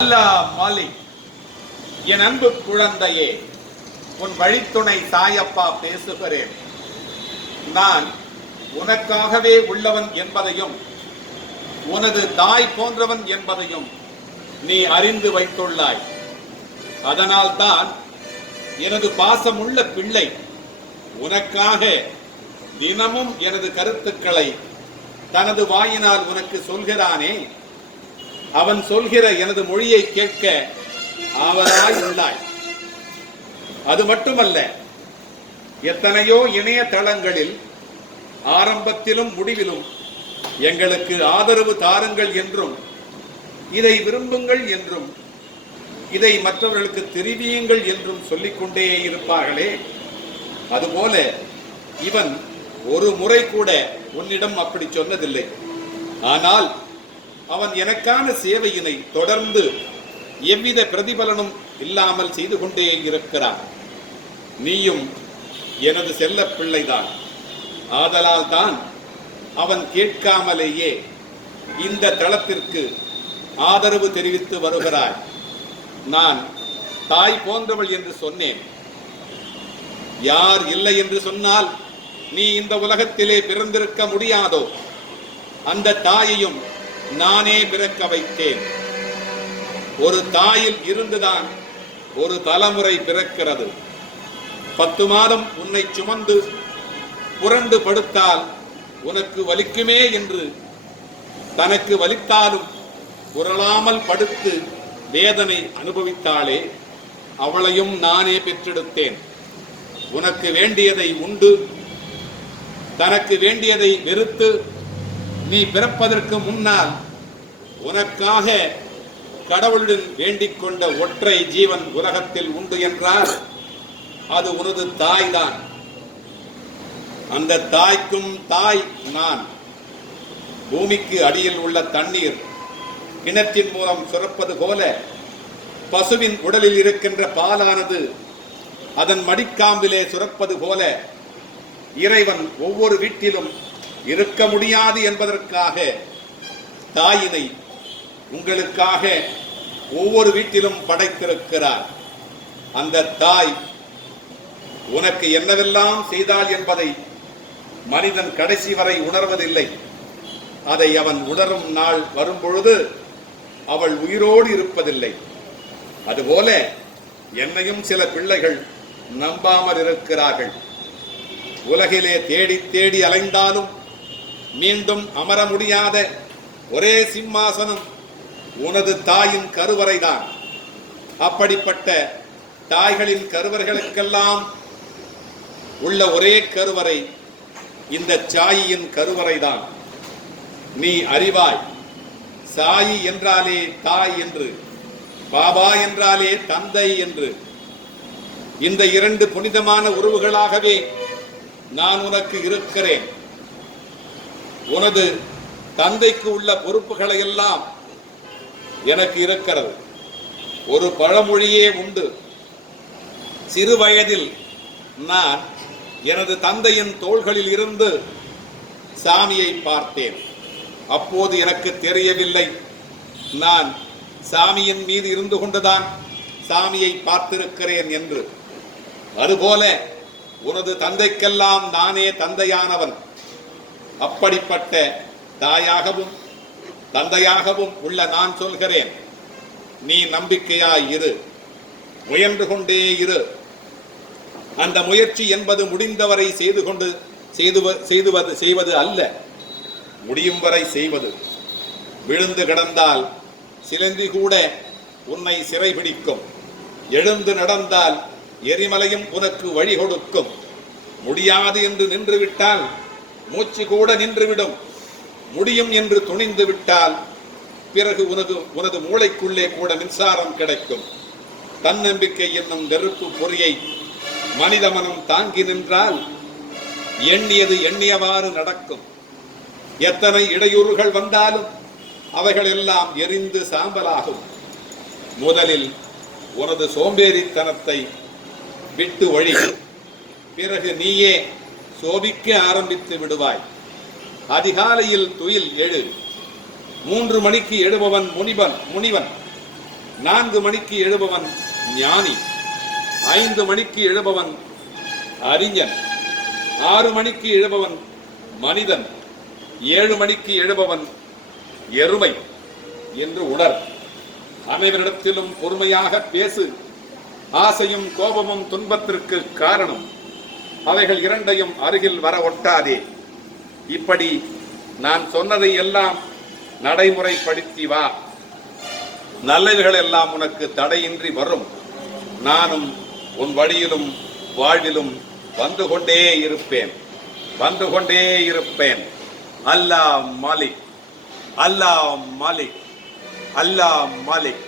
மாலிக், என் அன்பு குழந்தையே, உன் வழித்துணை சாயப்பா பேசுகிறேன். நான் உனக்காகவே உள்ளவன் என்பதையும் உனது தாய் போன்றவன் என்பதையும் நீ அறிந்து வைத்துள்ளாய். அதனால்தான் எனது பாசமுள்ள பிள்ளை உனக்காக தினமும் எனது கருத்துக்களை தனது வாயினால் உனக்கு சொல்கிறானே, அவன் சொல்கிற எனது மொழியை கேட்க ஆவலாய் உள்ளாய். அது மட்டுமல்ல, எத்தனையோ இணையதளங்களில் ஆரம்பத்திலும் முடிவிலும் எங்களுக்கு ஆதரவு தாருங்கள் என்றும், இதை விரும்புங்கள் என்றும், இதை மற்றவர்களுக்கு தெரிவியுங்கள் என்றும் சொல்லிக்கொண்டே இருப்பார்களே, அதுபோல இவன் ஒரு முறை கூட உன்னிடம் அப்படி சொன்னதில்லை. ஆனால் அவன் எனக்கான சேவையினை தொடர்ந்து எவ்வித பிரதிபலனும் இல்லாமல் செய்து கொண்டே இருக்கிறான். நீயும் எனது செல்ல பிள்ளைதான். ஆதலால் தான் அவன் கேட்காமலேயே இந்த தளத்திற்கு ஆதரவு தெரிவித்து வருகிறாய். நான் தாய் போன்றவள் என்று சொன்னேன். யார் இல்லை என்று சொன்னால் நீ இந்த உலகத்திலே பிறந்திருக்க முடியாதோ, அந்த தாயையும் நானே பிறக்க வைத்தேன். ஒரு தாயில் இருந்துதான் ஒரு தலைமுறை பிறக்கிறது. 10 மாதம் உன்னை சுமந்து புரண்டு படுத்தால் உனக்கு வலிக்குமே என்று தனக்கு வலித்தாலும் புரளாமல் படுத்து வேதனை அனுபவித்தாளே, அவளையும் நானே பெற்றெடுத்தேன். உனக்கு வேண்டியதை உண்டு, தனக்கு வேண்டியதை வெறுத்து நீ பிறப்பதற்கு முன்னால் உனக்காக கடவுளுடன் வேண்டிக் கொண்ட ஒற்றை ஜீவன் உலகத்தில் உண்டு என்றால் அது உனது தாய்தான். அந்த தாய்க்கும் தாய் நான். பூமிக்கு அடியில் உள்ள தண்ணீர் கிணற்றின் மூலம் சுரப்பது போல பசுவின் உடலில் இருக்கின்ற பாலானது அதன் மடிக்காம்பிலே சுரப்பது போல இறைவன் ஒவ்வொரு வீட்டிலும் இருக்க முடியாது என்பதற்காக தாயினை உங்களுக்காக ஒவ்வொரு வீட்டிலும் படைத்திருக்கிறார். அந்த தாய் உனக்கு என்னவெல்லாம் செய்தாள் என்பதை மனிதன் கடைசி வரை உணர்வதில்லை. அதை அவன் உணரும் நாள் வரும்பொழுது அவள் உயிரோடு இருப்பதில்லை. அதுபோல என்னையும் சில பிள்ளைகள் நம்பாமல் இருக்கிறார்கள். உலகிலே தேடி தேடி அலைந்தாலும் மீண்டும் அமர முடியாத ஒரே சிம்மாசனம் உனது தாயின் கருவறைதான். அப்படிப்பட்ட தாய்களின் கருவறைகளுக்கெல்லாம் உள்ள ஒரே கருவறை இந்த சாயியின் கருவறைதான். நீ அறிவாய், சாயி என்றாலே தாய் என்று, பாபா என்றாலே தந்தை என்று. இந்த 2 புனிதமான உறவுகளாகவே நான் உனக்கு இருக்கிறேன். உனது தந்தைக்கு உள்ள பொறுப்புகளை எல்லாம் எனக்கு இருக்கிறது. ஒரு பழமொழியே உண்டு. சிறு வயதில் நான் எனது தந்தையின் தோள்களில் இருந்து சாமியை பார்த்தேன். அப்போது எனக்கு தெரியவில்லை நான் சாமியின் மீது இருந்து கொண்டுதான் சாமியை பார்த்திருக்கிறேன் என்று. அதுபோல உனது தந்தைக்கெல்லாம் நானே தந்தையானவன். அப்படிப்பட்ட தாயாகவும் தந்தையாகவும் உள்ள நான் சொல்கிறேன், நீ நம்பிக்கையாய் இரு, முயன்று கொண்டே இரு. அந்த முயற்சி என்பது முடிந்தவரை செய்வது அல்ல, முடியும் வரை செய்வது. விழுந்து கிடந்தால் சிலந்தி கூட உன்னை சிறைபிடிக்கும். எழுந்து நடந்தால் எரிமலையும் உனக்கு வழி கொடுக்கும். முடியாது என்று நின்றுவிட்டால் மூச்சு கூட நின்றுவிடும். முடியும் என்று துணிந்து விட்டால் பிறகு உனது மூளைக்குள்ளே கூட மின்சாரம் கிடைக்கும். தன்னம்பிக்கை என்னும் நெருப்பு பொறியை மனித மனம் தாங்கி நின்றால் எண்ணியது எண்ணியவாறு நடக்கும். எத்தனை இடையூறுகள் வந்தாலும் அவைகள் எல்லாம் எரிந்து சாம்பலாகும். முதலில் உனது சோம்பேறித்தனத்தை விட்டு ஒழி. பிறகு நீயே சோபிக்க ஆரம்பித்து விடுவாய். அதிகாலையில் துயில் எழு. 3 மணிக்கு எழுபவன் முனிவன். 4 மணிக்கு எழுபவன் ஞானி, 5 மணிக்கு எழுபவன் அறிஞன், 6 மணிக்கு எழுபவன் மனிதன், 7 மணிக்கு எழுபவன் எருமை என்று உணர். அனைவரிடத்திலும் பொறுமையாக பேசு. ஆசையும் கோபமும் துன்பத்திற்கு காரணம். அவைகள் இரண்டையும் அருகில் வர ஒட்டாதே. இப்படி நான் சொன்னதை எல்லாம் நடைமுறைப்படுத்தி வா. நல்லவைகள் எல்லாம் உனக்கு தடையின்றி வரும். நானும் உன் வழியிலும் வாழ்விலும் வந்து கொண்டே இருப்பேன். அல்லாஹ் மாலிக், அல்லாஹ் மாலிக், அல்லாஹ் மாலிக்.